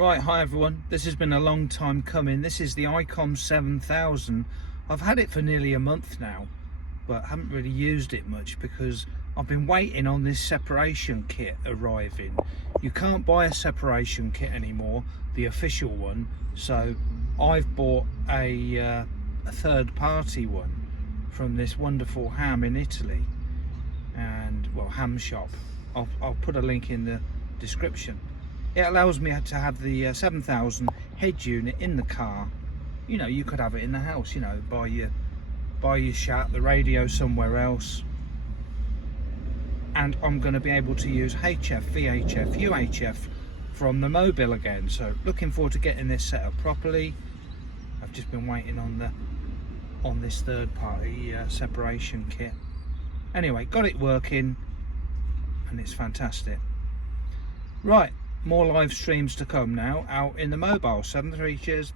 Right, hi everyone. This has been a long time coming. This is the ICOM 7000. I've had it for nearly a month now, but haven't really used it much because I've been waiting on this separation kit arriving. You can't buy a separation kit anymore, the official one, so I've bought a third-party one from this wonderful ham in Italy, and well, ham shop. I'll put a link in the description. It allows me to have the 7000 head unit in the car. You know, you could have it in the house, you know, buy your shat, the radio somewhere else. And I'm going to be able to use HF, VHF, UHF from the Mobil again. So looking forward to getting this set up properly. I've just been waiting on this third party separation kit. Anyway, got it working and it's fantastic. Right. More live streams to come now out in the mobile. 7-3, cheers.